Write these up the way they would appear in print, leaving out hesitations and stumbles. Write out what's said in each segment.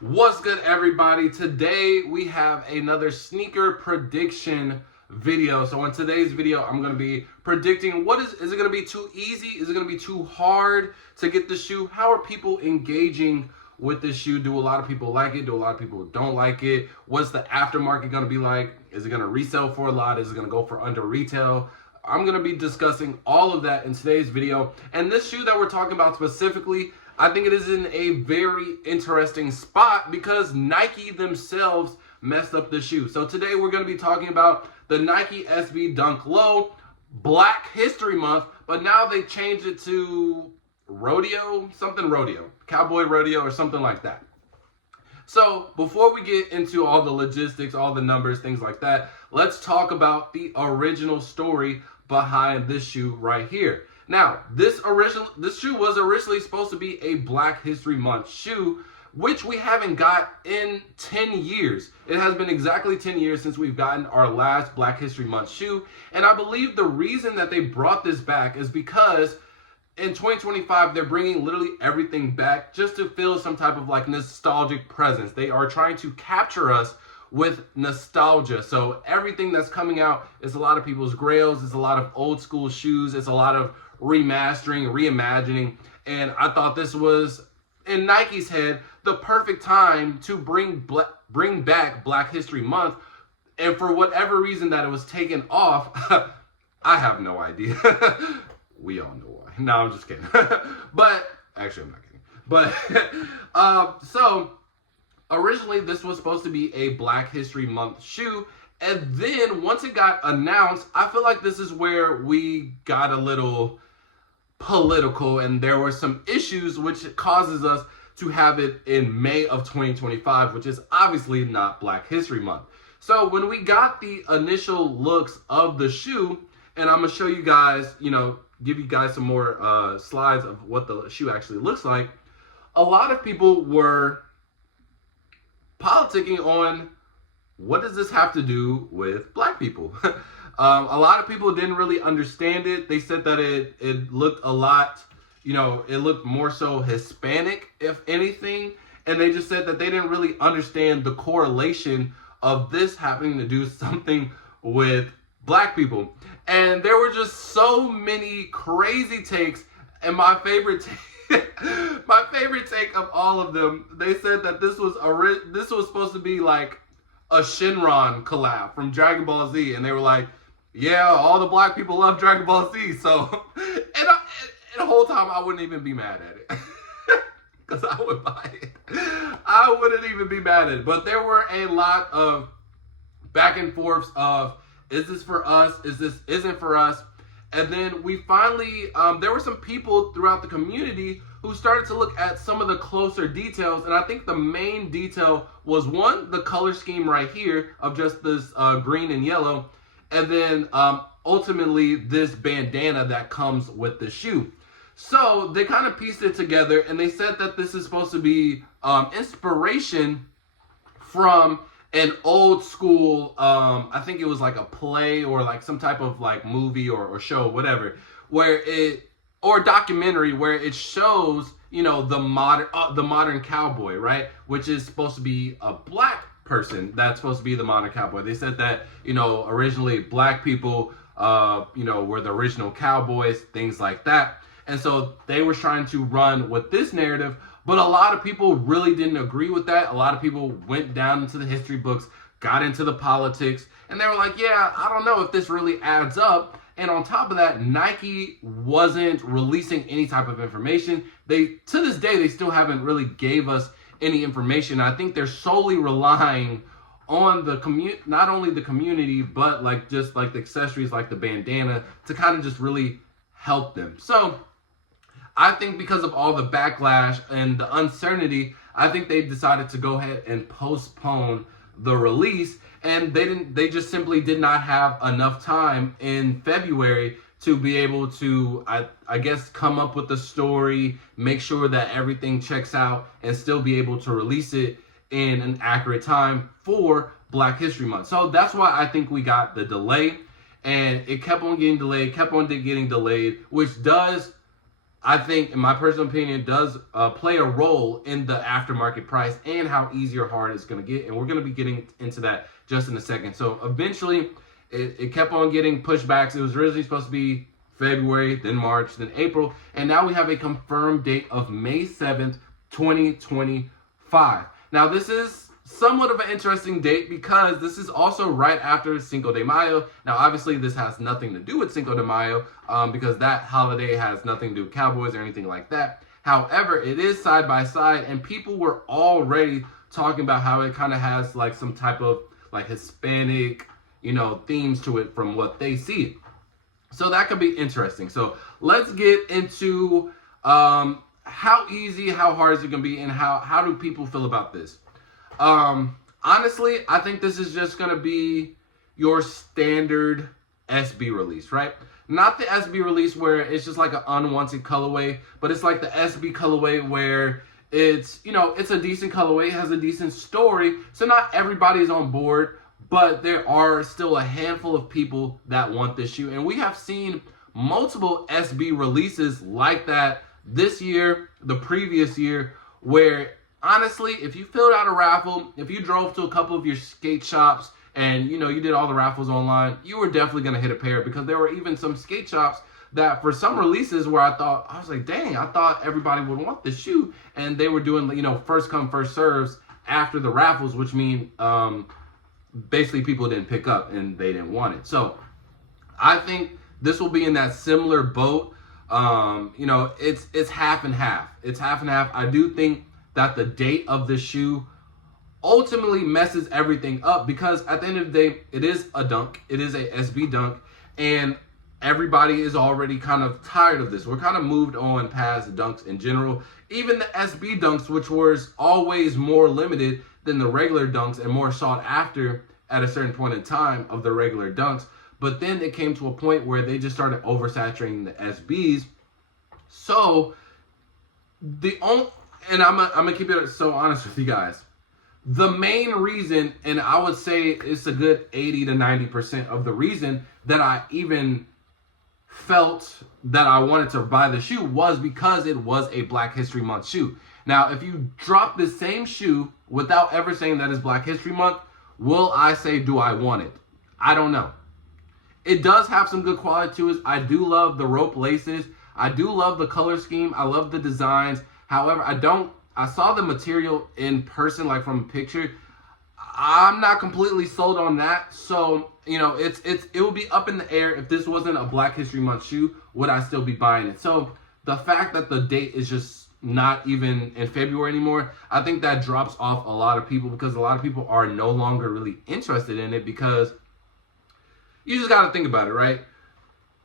What's good, everybody? Today we have another sneaker prediction video. So in today's video, I'm going to be predicting what is it going to be too easy? Is it going to be too hard to get the shoe? How are people engaging with this shoe? Do a lot of people like it? Do a lot of people don't like it? What's the aftermarket going to be like? Is it going to resell for a lot? Is it going to go for under retail? I'm going to be discussing all of that in today's video. And this shoe that we're talking about specifically, I think it is in a very interesting spot because Nike themselves messed up the shoe. So today we're going to be talking about the Nike SB Dunk Low, Black History Month, but now they changed it to rodeo, cowboy rodeo or something like that. So before we get into all the logistics, all the numbers, things like that, let's talk about the original story behind this shoe right here. Now, this shoe was originally supposed to be a Black History Month shoe, which we haven't got in 10 years. It has been exactly 10 years since we've gotten our last Black History Month shoe. And I believe the reason that they brought this back is because in 2025, they're bringing literally everything back just to feel some type of like nostalgic presence. They are trying to capture us with nostalgia. So everything that's coming out is a lot of people's grails. It's a lot of old school shoes. It's a lot of remastering, reimagining, and I thought this was, in Nike's head, the perfect time to bring back Black History Month. And for whatever reason that it was taken off, I have no idea. We all know why. No, I'm just kidding. But actually, I'm not kidding. But so originally this was supposed to be a Black History Month shoe. And then once it got announced, I feel like this is where we got a little political and there were some issues which causes us to have it in May of 2025, which is obviously not Black History Month. So when we got the initial looks of the shoe, and I'm going to show you guys, give you guys some more slides of what the shoe actually looks like, a lot of people were politicking on what does this have to do with Black people? A lot of people didn't really understand it. They said that it looked a lot, it looked more so Hispanic, if anything. And they just said that they didn't really understand the correlation of this having to do something with Black people. And there were just so many crazy takes. And my favorite take of all of them, they said that this was supposed to be like a Shenron collab from Dragon Ball Z, and they were like, yeah, all the Black people love Dragon Ball Z. So, and the whole time I wouldn't even be mad at it because I would buy it. I wouldn't even be mad at it. But there were a lot of back and forths of, is this for us? Is this isn't for us? And then we finally, there were some people throughout the community who started to look at some of the closer details. And I think the main detail was, one, the color scheme right here of just this green and yellow. And then ultimately this bandana that comes with the shoe. So they kind of pieced it together and they said that this is supposed to be inspiration from an old school, I think it was like a play or like some type of like movie or show, whatever, or documentary where it shows, the modern cowboy, right? Which is supposed to be a Black person that's supposed to be the modern cowboy. They said that, originally Black people, were the original cowboys, things like that. And so they were trying to run with this narrative, but a lot of people really didn't agree with that. A lot of people went down into the history books, got into the politics, and they were like, yeah, I don't know if this really adds up. And on top of that, Nike wasn't releasing any type of information. To this day, they still haven't really gave us any information. I think they're solely relying on the not only the community, but like just like the accessories, like the bandana, to kind of just really help them. So I think because of all the backlash and the uncertainty, I think they decided to go ahead and postpone the release. And they just simply did not have enough time in February to be able to, I guess, come up with the story, make sure that everything checks out, and still be able to release it in an accurate time for Black History Month. So that's why I think we got the delay, and it kept on getting delayed, which does, I think, in my personal opinion, does play a role in the aftermarket price and how easy or hard it's going to get. And we're going to be getting into that just in a second. So eventually, it kept on getting pushbacks. It was originally supposed to be February, then March, then April. And now we have a confirmed date of May 7th, 2025. Now, this is somewhat of an interesting date because this is also right after Cinco de Mayo. Now, obviously, this has nothing to do with Cinco de Mayo because that holiday has nothing to do with cowboys or anything like that. However, it is side by side, and people were already talking about how it kind of has like some type of like Hispanic, themes to it from what they see. So that could be interesting. So let's get into how easy, how hard is it going to be, and how do people feel about this? Honestly, I think this is just going to be your standard SB release, right? Not the SB release where it's just like an unwanted colorway, but it's like the SB colorway where it's, it's a decent colorway, it has a decent story. So not everybody's on board, but there are still a handful of people that want this shoe. And we have seen multiple SB releases like that this year, the previous year, where honestly, if you filled out a raffle, if you drove to a couple of your skate shops and, you did all the raffles online, you were definitely going to hit a pair because there were even some skate shops that for some releases where I was like, dang, I thought everybody would want this shoe. And they were doing, first come, first serves after the raffles, which mean basically people didn't pick up and they didn't want it. So I think this will be in that similar boat. It's half and half. It's half and half. I do think that the date of the shoe ultimately messes everything up because at the end of the day, it is a dunk. It is a SB dunk, and everybody is already kind of tired of this. We're kind of moved on past dunks in general. Even the SB dunks, which was always more limited than the regular dunks and more sought after at a certain point in time of the regular dunks. But then it came to a point where they just started oversaturating the SBs. So and I'm gonna keep it so honest with you guys. The main reason, and I would say it's a good 80 to 90% of the reason that I even felt that I wanted to buy the shoe was because it was a Black History Month shoe. Now, if you drop the same shoe without ever saying that it's Black History Month, will I say, do I want it? I don't know. It does have some good quality to it. I do love the rope laces. I do love the color scheme. I love the designs. However, I saw the material in person, like from a picture. I'm not completely sold on that. So, it would be up in the air. If this wasn't a Black History Month shoe, would I still be buying it? So the fact that the date is just not even in February anymore, I think that drops off a lot of people because a lot of people are no longer really interested in it because you just got to think about it, right?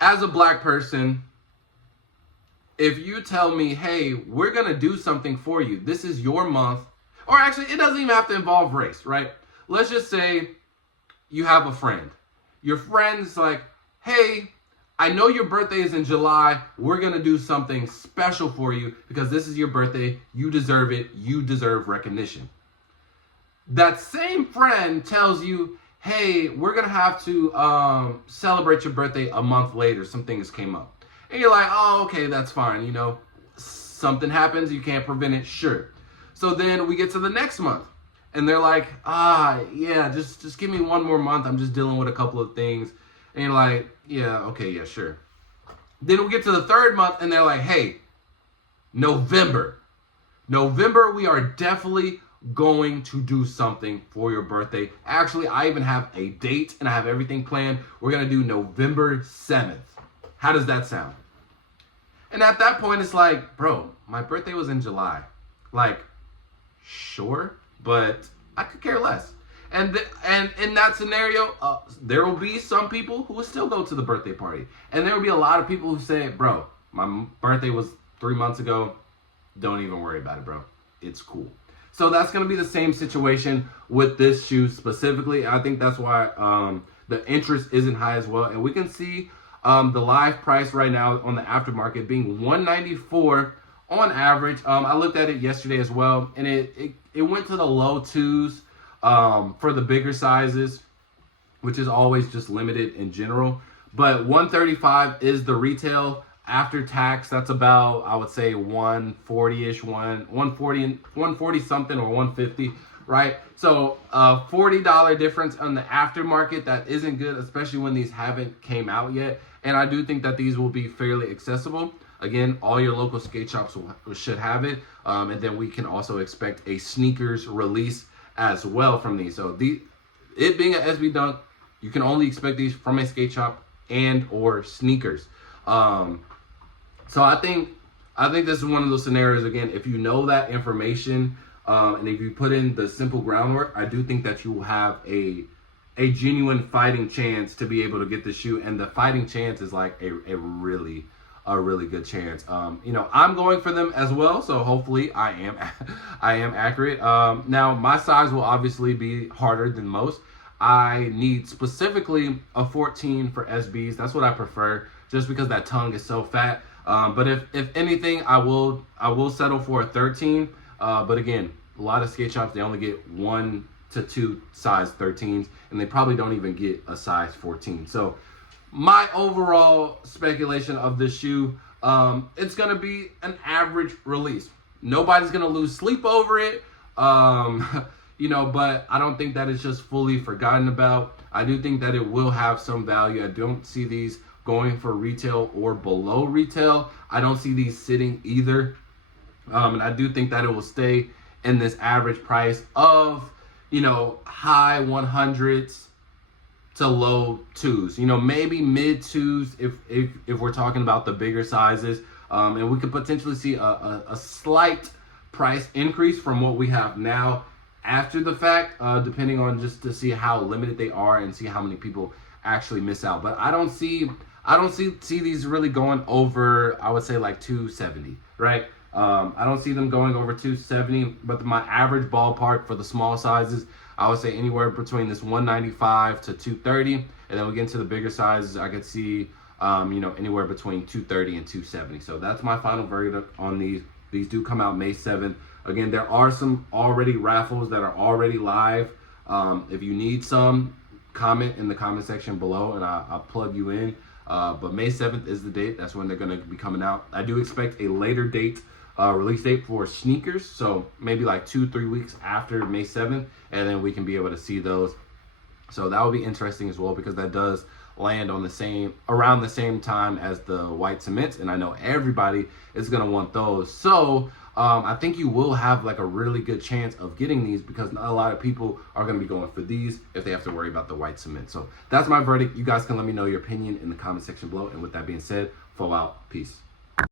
As a Black person, if you tell me, hey, we're going to do something for you, this is your month, or actually, it doesn't even have to involve race, right? Let's just say you have a friend. Your friend's like, hey, I know your birthday is in July. We're going to do something special for you because this is your birthday. You deserve it. You deserve recognition. That same friend tells you, hey, we're going to have to celebrate your birthday a month later. Some things came up. And you're like, oh, okay, that's fine. Something happens, you can't prevent it, sure. So then we get to the next month, and they're like, yeah, just give me one more month. I'm just dealing with a couple of things. And you're like, yeah, okay, yeah, sure. Then we get to the third month, and they're like, hey, November, we are definitely going to do something for your birthday. Actually, I even have a date, and I have everything planned. We're going to do November 7th. How does that sound? And at that point, it's like, bro, my birthday was in July. Like, sure, but I could care less. And in that scenario, there will be some people who will still go to the birthday party. And there will be a lot of people who say, bro, my birthday was 3 months ago. Don't even worry about it, bro. It's cool. So that's going to be the same situation with this shoe specifically. I think that's why the interest isn't high as well. And we can see the live price right now on the aftermarket being $194 on average. I looked at it yesterday as well, and it went to the low twos for the bigger sizes, which is always just limited in general. But $135 is the retail. after tax, that's about, I would say 140-ish, 140 something or 150, right? So $40 difference on the aftermarket, that isn't good, especially when these haven't came out yet. And I do think that these will be fairly accessible. Again, all your local skate shops should have it. And then we can also expect a sneakers release as well from these. So it being an SB Dunk, you can only expect these from a skate shop and or sneakers. So I think this is one of those scenarios, again, if you know that information, and if you put in the simple groundwork, I do think that you will have a genuine fighting chance to be able to get the shoe. And the fighting chance is like a really good chance. You know, I'm going for them as well, so hopefully I am accurate. Now my size will obviously be harder than most. I need specifically a 14 for SBs. That's what I prefer, just because that tongue is so fat. But if anything, I will settle for a 13. But again, a lot of skate shops, they only get 1 to 2 size 13s, and they probably don't even get a size 14. So my overall speculation of this shoe, it's gonna be an average release. Nobody's gonna lose sleep over it. You know, but I don't think that it's just fully forgotten about. I do think that it will have some value. I don't see these going for retail or below retail. I don't see these sitting either. And I do think that it will stay in this average price of, you know, high 100s to low 2s. You know, maybe mid 2s if we're talking about the bigger sizes. And we could potentially see a slight price increase from what we have now after the fact, depending on just to see how limited they are and see how many people actually miss out. But I don't see these really going over, I would say, like 270, right? I don't see them going over 270, but my average ballpark for the small sizes, I would say anywhere between this 195 to 230, and then we get into the bigger sizes, I could see, you know, anywhere between 230 and 270. So that's my final verdict on these. These do come out May 7th. Again, there are some already raffles that are already live. If you need some, comment in the comment section below, and I'll plug you in. But May 7th is the date. That's when they're going to be coming out. I do expect a later date, release date for sneakers. So maybe like 2-3 weeks after May 7th, and then we can be able to see those. So that will be interesting as well, because that does land on around the same time as the white cements, and I know everybody is going to want those. So I think you will have like a really good chance of getting these, because not a lot of people are going to be going for these if they have to worry about the white cement. So that's my verdict. You guys can let me know your opinion in the comment section below. And with that being said, fall out. Peace.